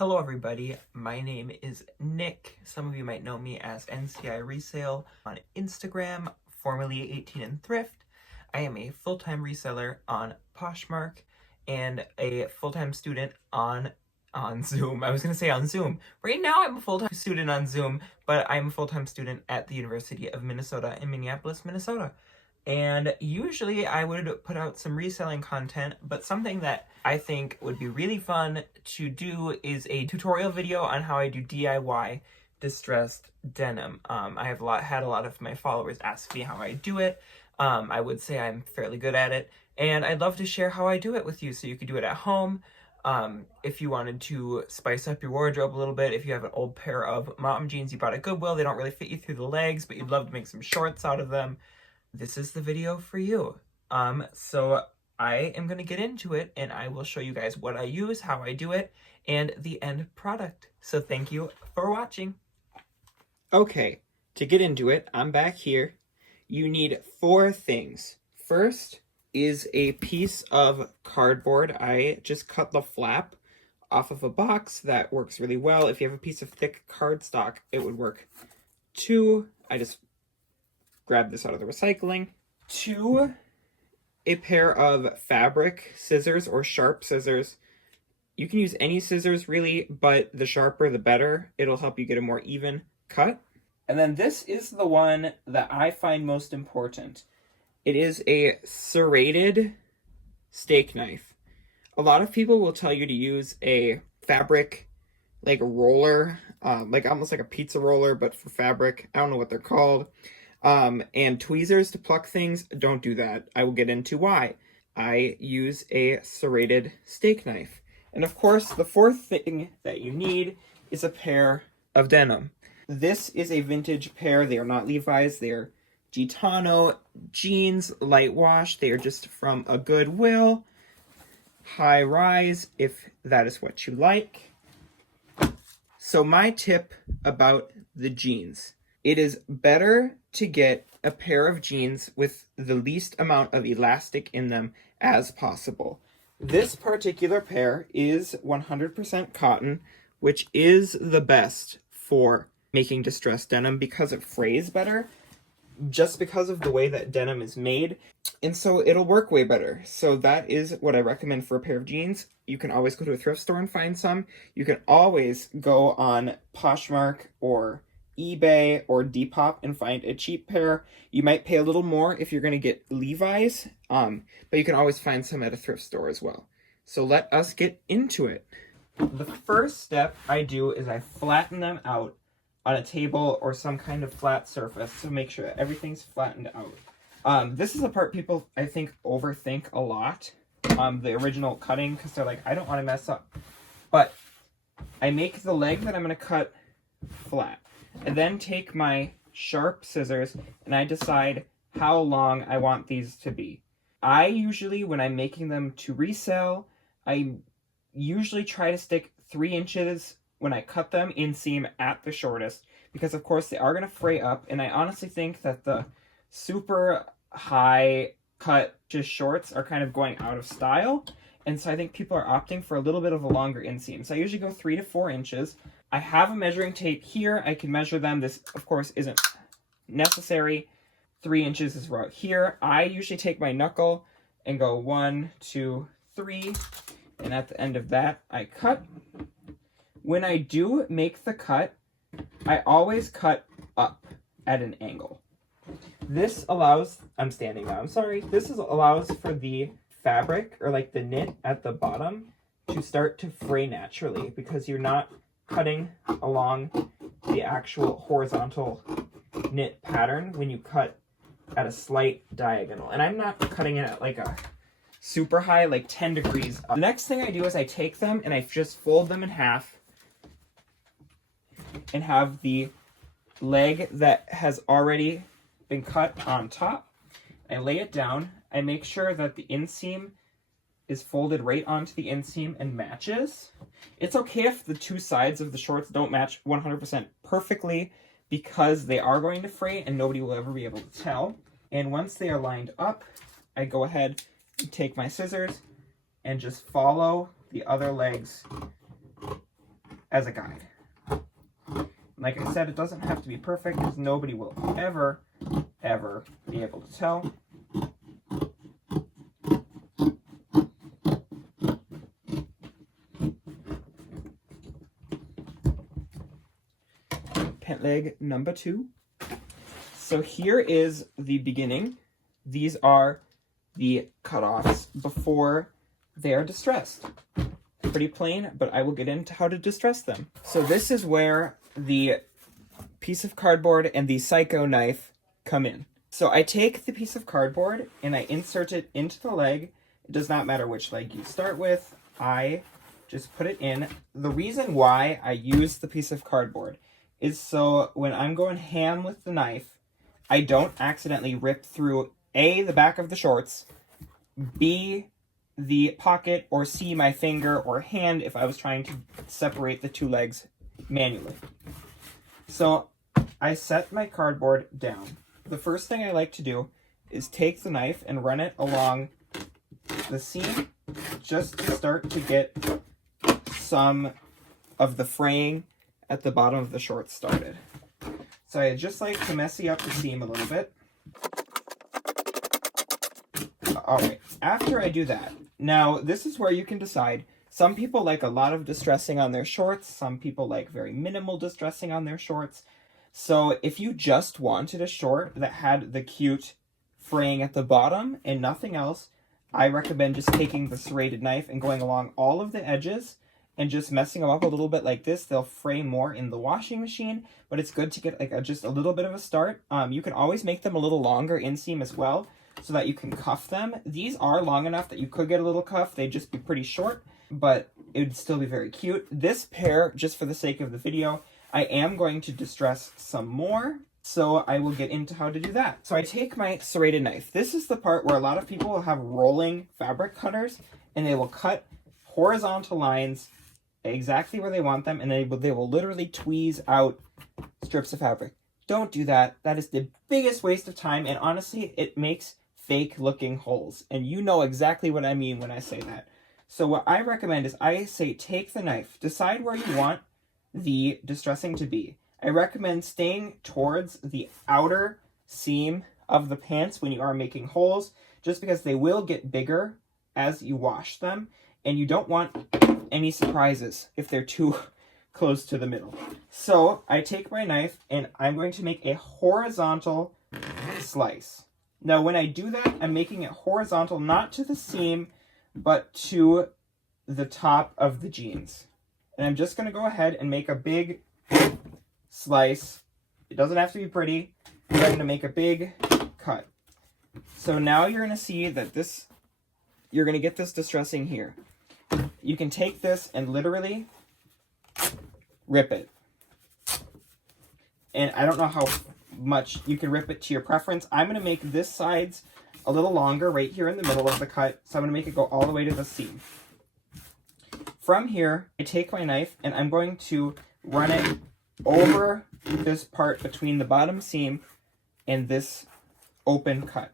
Hello everybody, my name is Nick. Some of you might know me as NCI Resale on Instagram, formerly 18 and Thrift. I am a full-time reseller on Poshmark and a full-time student on Zoom. I was going to say on Zoom. Right now I'm a full-time student on Zoom, but I'm a full-time student at the University of Minnesota in Minneapolis, Minnesota. And usually I would put out some reselling content, but something that I think would be really fun to do is a tutorial video on how I do DIY distressed denim. I have had a lot of my followers ask me how I do it. I would say I'm fairly good at it, and I'd love to share how I do it with you so you could do it at home. If you wanted to spice up your wardrobe a little bit, if you have an old pair of mom jeans you bought at Goodwill, they don't really fit you through the legs, but you'd love to make some shorts out of them, this is the video for you. So I am going to get into it and I will show you guys what I use, how I do it, and the end product. So thank you for watching. Okay, to get into it, I'm back here. You need 4 things. First is a piece of cardboard. I just cut the flap off of a box. That works really well. If you have a piece of thick cardstock, it would work too. I just grab this out of the recycling. 2, a pair of fabric scissors or sharp scissors. You can use any scissors really, but the sharper the better. It'll help you get a more even cut. And then this is the one that I find most important. It is a serrated steak knife. A lot of people will tell you to use a fabric like roller, like almost like a pizza roller, but for fabric. I don't know what they're called. And tweezers to pluck things. Don't do that. I will get into why. I use a serrated steak knife. And of course, the 4th thing that you need is a pair of denim. This is a vintage pair. They are not Levi's. They are Gitano jeans, light wash. They are just from a Goodwill. High rise, if that is what you like. So my tip about the jeans. It is better to get a pair of jeans with the least amount of elastic in them as possible. This particular pair is 100% cotton, which is the best for making distressed denim because it frays better, just because of the way that denim is made. And so it'll work way better. So that is what I recommend for a pair of jeans. You can always go to a thrift store and find some. You can always go on Poshmark or eBay or Depop and find a cheap pair. You might pay a little more if you're going to get Levi's, but you can always find some at a thrift store as well. So let us get into it. The first step I do is I flatten them out on a table or some kind of flat surface to make sure everything's flattened out. This is the part people, I think, overthink a lot, the original cutting, because they're like, I don't want to mess up. But I make the leg that I'm going to cut flat. I then take my sharp scissors and I decide how long I want these to be. I usually, when I'm making them to resell, I usually try to stick 3 inches when I cut them inseam at the shortest, because of course they are going to fray up, and I honestly think that the super high cut just shorts are kind of going out of style, and so I think people are opting for a little bit of a longer inseam. So I usually go 3 to 4 inches. I have a measuring tape here. I can measure them. This, of course, isn't necessary. 3 inches is right here. I usually take my knuckle and go 1, 2, 3. And at the end of that, I cut. When I do make the cut, I always cut up at an angle. This allows, I'm standing now, I'm sorry. Allows for the fabric, or like the knit at the bottom, to start to fray naturally, because you're not cutting along the actual horizontal knit pattern when you cut at a slight diagonal. And I'm not cutting it at like a super high, like 10 degrees. The next thing I do is I take them and I just fold them in half and have the leg that has already been cut on top. I lay it down. I make sure that the inseam is folded right onto the inseam and matches. It's okay if the 2 sides of the shorts don't match 100% perfectly, because they are going to fray and nobody will ever be able to tell. And once they are lined up, I go ahead and take my scissors and just follow the other legs as a guide. Like I said, it doesn't have to be perfect because nobody will ever be able to tell. Pant leg number 2. So here is the beginning. These are the cutoffs before they are distressed. Pretty plain, but I will get into how to distress them. So this is where the piece of cardboard and the psycho knife come in. So I take the piece of cardboard and I insert it into the leg. It does not matter which leg you start with. I just put it in. The reason why I use the piece of cardboard is so when I'm going ham with the knife, I don't accidentally rip through A, the back of the shorts, B, the pocket, or C, my finger or hand if I was trying to separate the two legs manually. So I set my cardboard down. The first thing I like to do is take the knife and run it along the seam just to start to get some of the fraying at the bottom of the shorts started. So I just like to messy up the seam a little bit. Alright, after I do that, now this is where you can decide. Some people like a lot of distressing on their shorts. Some people like very minimal distressing on their shorts. So if you just wanted a short that had the cute fraying at the bottom and nothing else, I recommend just taking the serrated knife and going along all of the edges and just messing them up a little bit like this. They'll fray more in the washing machine, but it's good to get like just a little bit of a start. You can always make them a little longer inseam as well so that you can cuff them. These are long enough that you could get a little cuff. They'd just be pretty short, but it would still be very cute. This pair, just for the sake of the video, I am going to distress some more, so I will get into how to do that. So I take my serrated knife. This is the part where a lot of people will have rolling fabric cutters, and they will cut horizontal lines exactly where they want them, and they will literally tweeze out strips of fabric. Don't do that. That is the biggest waste of time, and honestly, it makes fake looking holes, and you know exactly what I mean when I say that. So what I recommend is I say take the knife, decide where you want the distressing to be. I recommend staying towards the outer seam of the pants when you are making holes, just because they will get bigger as you wash them, and you don't want any surprises if they're too close to the middle. So I take my knife and I'm going to make a horizontal slice. Now when I do that, I'm making it horizontal, not to the seam, but to the top of the jeans. And I'm just going to go ahead and make a big slice. It doesn't have to be pretty, but I'm going to make a big cut. So now you're going to see that you're going to get this distressing here. You can take this and literally rip it. And I don't know how much you can rip it to your preference. I'm going to make this sides a little longer right here in the middle of the cut. So I'm going to make it go all the way to the seam. From here, I take my knife and I'm going to run it over this part between the bottom seam and this open cut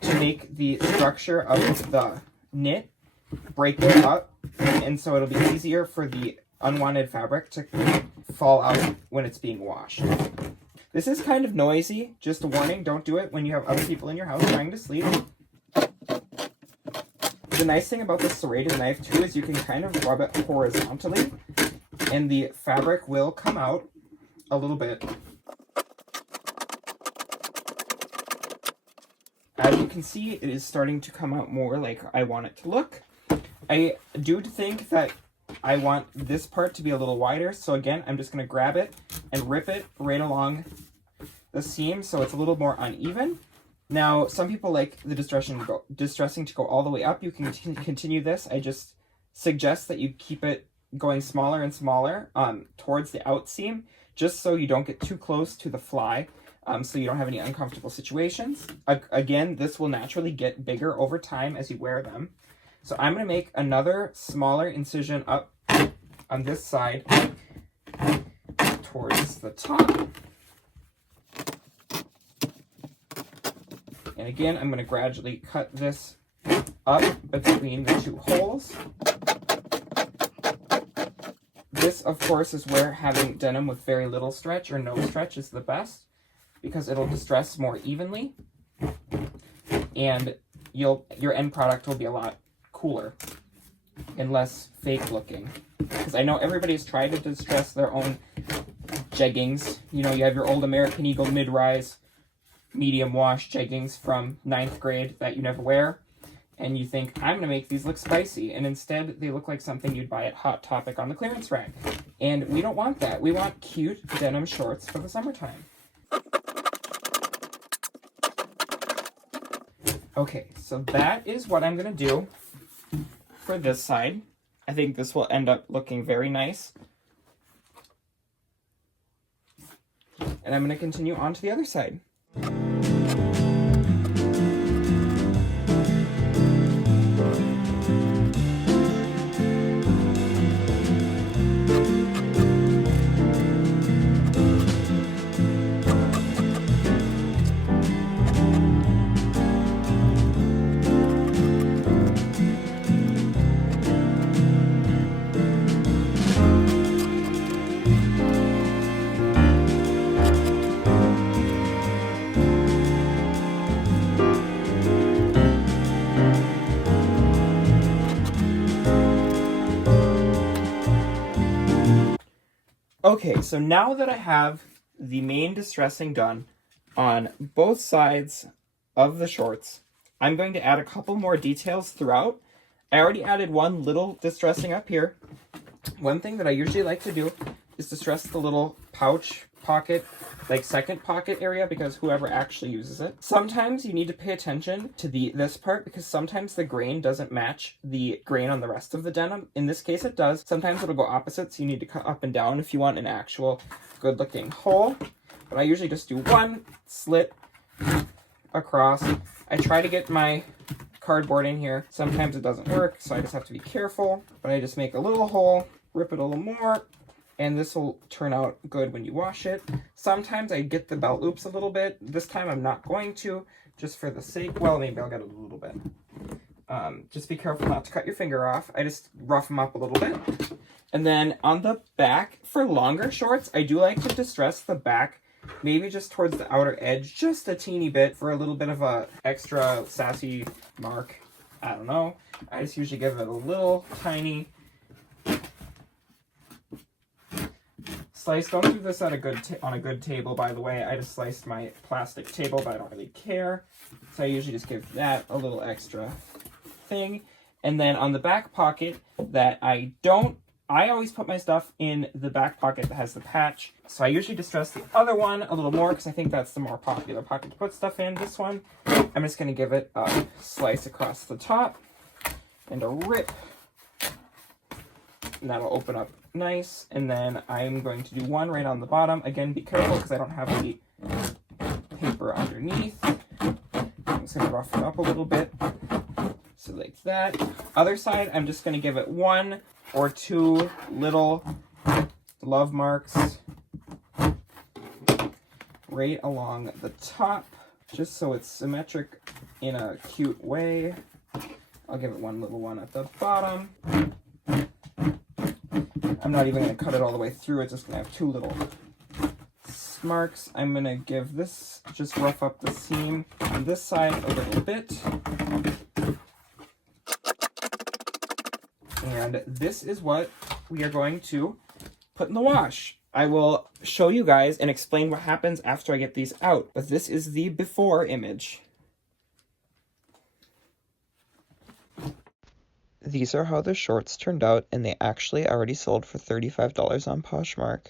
to make the structure of the knit break it up, and so it'll be easier for the unwanted fabric to fall out when it's being washed. This is kind of noisy, just a warning, don't do it when you have other people in your house trying to sleep. The nice thing about this serrated knife too is you can kind of rub it horizontally and the fabric will come out a little bit. As you can see, it is starting to come out more like I want it to look. I do think that I want this part to be a little wider, so again, I'm just going to grab it and rip it right along the seam so it's a little more uneven. Now, some people like the distressing to go all the way up. You can continue this. I just suggest that you keep it going smaller and smaller towards the out seam, just so you don't get too close to the fly, so you don't have any uncomfortable situations. Again, this will naturally get bigger over time as you wear them. So I'm going to make another smaller incision up on this side towards the top. And again, I'm going to gradually cut this up between the two holes. This, of course, is where having denim with very little stretch or no stretch is the best, because it'll distress more evenly, and your end product will be a lot cooler and less fake looking. Because I know everybody's tried to distress their own jeggings. You know, you have your old American Eagle mid-rise medium wash jeggings from 9th grade that you never wear, and you think, I'm going to make these look spicy, and instead they look like something you'd buy at Hot Topic on the clearance rack. And we don't want that. We want cute denim shorts for the summertime. Okay, so that is what I'm going to do for this side. I think this will end up looking very nice. And I'm going to continue on to the other side. Okay, so now that I have the main distressing done on both sides of the shorts, I'm going to add a couple more details throughout. I already added one little distressing up here. One thing that I usually like to do is distress the little pouch pocket, like second pocket area, because whoever actually uses it. Sometimes you need to pay attention to this part, because sometimes the grain doesn't match the grain on the rest of the denim. In this case it does. Sometimes it'll go opposite, so you need to cut up and down if you want an actual good looking hole. But I usually just do one slit across. I try to get my cardboard in here. Sometimes it doesn't work, so I just have to be careful. But I just make a little hole, rip it a little more, and this will turn out good when you wash it. Sometimes I get the belt loops a little bit. This time I'm not going to, just for the sake, well, maybe I'll get a little bit. Just be careful not to cut your finger off. I just rough them up a little bit. And then on the back, for longer shorts, I do like to distress the back, maybe just towards the outer edge, just a teeny bit, for a little bit of a extra sassy mark. I don't know. I just usually give it a little tiny slice. Don't do this at on a good table, by the way. I just sliced my plastic table, but I don't really care. So I usually just give that a little extra thing. And then on the back pocket that I always put my stuff in the back pocket that has the patch. So I usually distress the other one a little more, because I think that's the more popular pocket to put stuff in. This one, I'm just going to give it a slice across the top and a rip. And that'll open up nice. And then I'm going to do one right on the bottom. Again, be careful, because I don't have the paper underneath. I'm just going to rough it up a little bit. So like that. Other side, I'm just going to give it 1 or 2 little love marks right along the top, just so it's symmetric in a cute way. I'll give it one little one at the bottom. I'm not even going to cut it all the way through. It's just going to have 2 little marks. I'm going to give this, just rough up the seam on this side a little bit. And this is what we are going to put in the wash. I will show you guys and explain what happens after I get these out. But this is the before image. These are how the shorts turned out, and they actually already sold for $35 on Poshmark.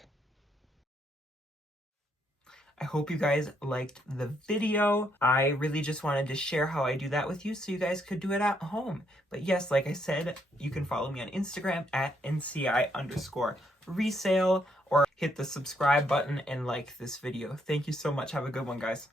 I hope you guys liked the video. I really just wanted to share how I do that with you so you guys could do it at home. But yes, like I said, you can follow me on Instagram at NCI_resale, or hit the subscribe button and like this video. Thank you so much. Have a good one, guys.